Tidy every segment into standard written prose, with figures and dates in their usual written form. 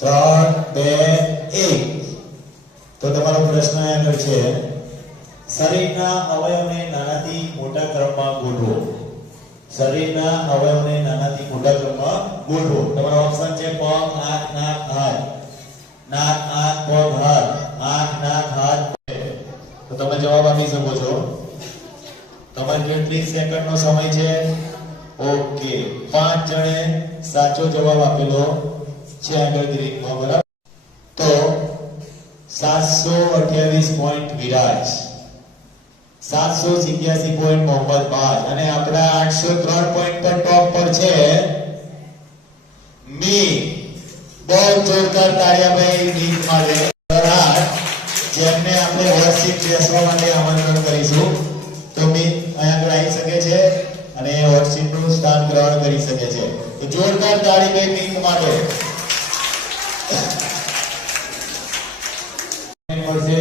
ત્રણ બે એક તો તમારો પ્રશ્ન આગળ છે શરીરના અવયવને નાનાથી મોટા ક્રમમાં ગોઠવો. શરીરના અવયવને નાનાથી મોટા ક્રમમાં ગોઠવો. તમારો ઓપ્શન છે પગ, આંખ, નાક, હાથ. નાક, આંખ, પગ, હાથ. આંખ, નાક, હાથ. તો તમે જવાબ આપી શકો છો. તમારી જોડે 30 સેકન્ડનો સમય છે. ઓકે, 5 જણે સાચો જવાબ આપેલો છે આગળ ગ્રીકમાં, બરાબર. તો 728 પોઈન્ટ વિરાજ, 787 પોઈન્ટ મોહમ્મદ બાજ અને આપણા 803 પોઈન્ટ પર ટોપ પર છે મી. બહુ જોરદાર તાળીયા ભાઈ મીત માટે, જેમને આપણે હોટસીટ બેસવા માટે આમંત્રણ કરીશું. તો મીત અહીંયા આગળ આવી શકે છે અને હોટસીટ નું સ્થાન ગ્રહણ કરી શકે છે. તો જોરદાર તાળી ભાઈ મીત માટે.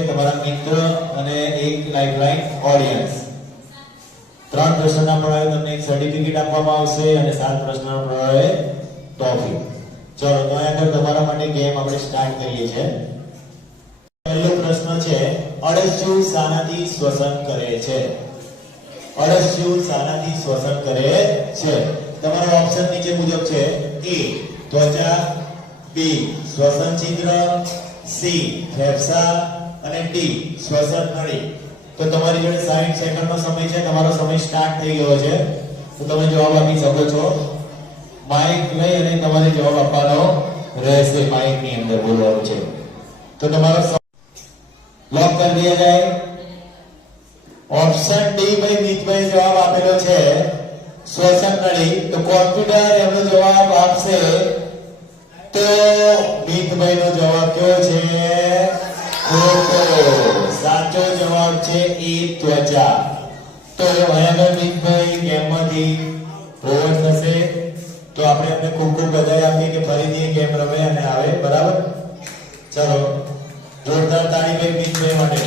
તમારા મિત્ર અને એક લાઇફલાઇન ઓડિયન્સ. 3 પ્રશ્નના પ્રણાવે તમને એક સર્ટિફિકેટ આપવામાં આવશે અને 7 પ્રશ્નના પ્રણાવે ટ્રોફી. ચલો તો અહીંયા તમારા માટે ગેમ આપણે સ્ટાર્ટ કરીએ છીએ. પહેલો પ્રશ્ન છે અળસિયું શાનાથી શ્વસન કરે છે? અળસિયું શાનાથી શ્વસન કરે છે? તમારો ઓપ્શન નીચે મુજબ છે. એ ત્વચા, બી શ્વસન છિદ્ર, સી ફેફસા અને ડી શ્વસન નળી. તો તમારી જોડે 60 સેકન્ડનો સમય છે. તમારો સમય સ્ટાર્ટ થઈ ગયો છે. તો તમે જવાબ આપી શકો છો. માઇક લઈ અને તમારે જવાબ આપવાનો રહેશે. માઇક ની અંદર બોલવાનું છે. તો તમારો લોક કરી દિયા જાય. ઓપ્શન ડી ભાઈ મિતભાઈ જવાબ આપેલો છે શ્વસન નળી. તો કોમ્પ્યુટર એમનો જવાબ આપશે. તો મિતભાઈ નો જવાબ કયો છે? ખોટો. સાચો જવાબ છે એ ત્વચા. તો અહીંયા મિતભાઈ ગેમમાંથી ઓવર થશે. તો આપણે એમને ખૂબ ખૂબ બધાઈ આપીએ કે ફરીથી ગેમ રમે અને આવે, બરાબર. ચલો જોરદાર તાળી ભાઈ મિતભાઈ માટે.